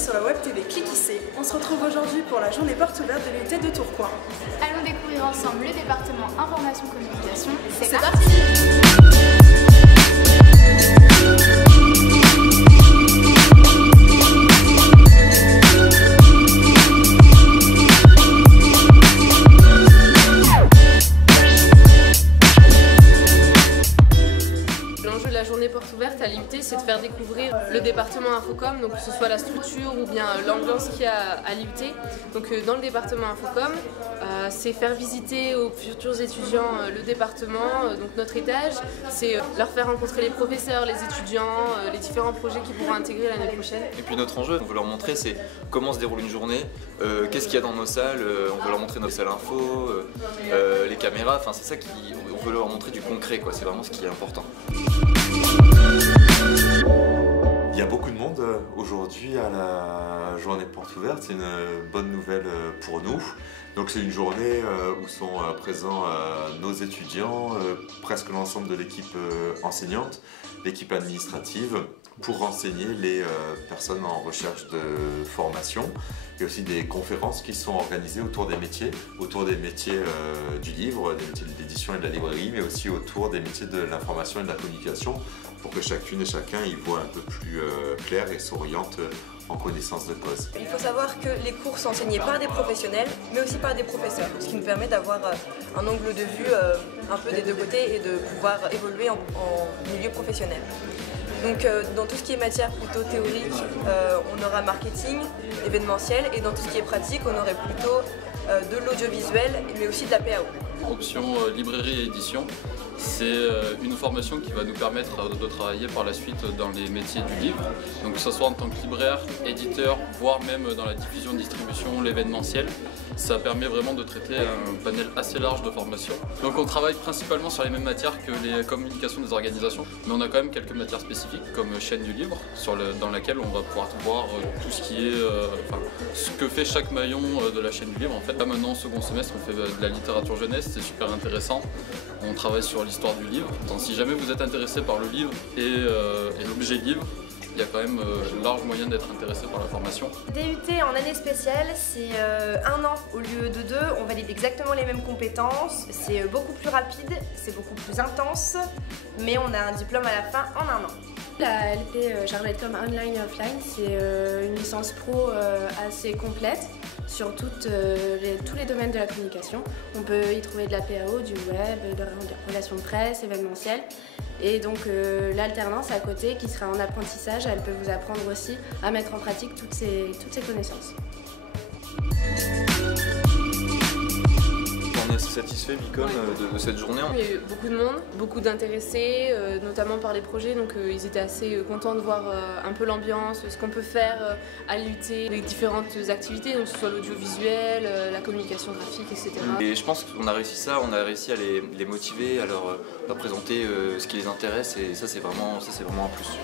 sur la web TV Clic IC. On se retrouve aujourd'hui pour la journée porte ouverte de l'unité de Tourcoing. Allons découvrir ensemble le département Information Communication. C'est parti. La journée porte ouverte à l'IUT, c'est de faire découvrir le département Infocom, donc que ce soit la structure ou bien l'ambiance qu'il y a à l'IUT. Donc dans le département Infocom, c'est faire visiter aux futurs étudiants le département, donc notre étage, c'est leur faire rencontrer les professeurs, les étudiants, les différents projets qu'ils pourront intégrer l'année prochaine. Et puis notre enjeu, on veut leur montrer c'est comment se déroule une journée, qu'est-ce qu'il y a dans nos salles, on veut leur montrer nos salles info, les caméras, enfin c'est ça on veut leur montrer du concret quoi, c'est vraiment ce qui est important. Il y a beaucoup de monde aujourd'hui à la journée porte ouverte, c'est une bonne nouvelle pour nous. Donc c'est une journée où sont présents nos étudiants, presque l'ensemble de l'équipe enseignante, l'équipe administrative, pour renseigner les personnes en recherche de formation. Il y a aussi des conférences qui sont organisées autour des métiers du livre, des métiers de l'édition et de la librairie, mais aussi autour des métiers de l'information et de la communication, pour que chacune et chacun y voit un peu plus clair et s'oriente en connaissance de cause. Il faut savoir que les cours sont enseignés par des professionnels, mais aussi par des professeurs, ce qui nous permet d'avoir un angle de vue un peu des deux côtés et de pouvoir évoluer en milieu professionnel. Donc dans tout ce qui est matière plutôt théorique, on aura marketing, événementiel, et dans tout ce qui est pratique, on aurait plutôt de l'audiovisuel, mais aussi de la PAO. Option librairie et édition, c'est une formation qui va nous permettre de travailler par la suite dans les métiers du livre, donc que ce soit en tant que libraire, éditeur, voire même dans la diffusion, distribution, l'événementiel. Ça permet vraiment de traiter un panel assez large de formations. Donc on travaille principalement sur les mêmes matières que les communications des organisations, mais on a quand même quelques matières spécifiques comme chaîne du livre, dans laquelle on va pouvoir voir tout ce qui est, ce que fait chaque maillon de la chaîne du livre. En fait, là maintenant, au second semestre, on fait de la littérature jeunesse, c'est super intéressant. On travaille sur l'histoire du livre. Donc, si jamais vous êtes intéressé par le livre et l'objet livre, il y a quand même large moyen d'être intéressé par la formation. DUT en année spéciale, c'est 1 an au lieu de 2. On valide exactement les mêmes compétences. C'est beaucoup plus rapide, c'est beaucoup plus intense, mais on a un diplôme à la fin en 1 an. La LP Charlotte.com Online et Offline, c'est une licence pro assez complète sur tous les domaines de la communication. On peut y trouver de la PAO, du web, de relations de presse, événementiel. Et donc l'alternance à côté qui sera en apprentissage, elle peut vous apprendre aussi à mettre en pratique toutes ces connaissances. On est satisfait, Bicom, de cette journée. Il y a eu beaucoup de monde, beaucoup d'intéressés, notamment par les projets, donc ils étaient assez contents de voir un peu l'ambiance, ce qu'on peut faire à l'IUT, les différentes activités, donc que ce soit l'audiovisuel, la communication graphique, etc. Et je pense qu'on a réussi ça, on a réussi à les motiver, à leur présenter ce qui les intéresse, et ça c'est vraiment un plus.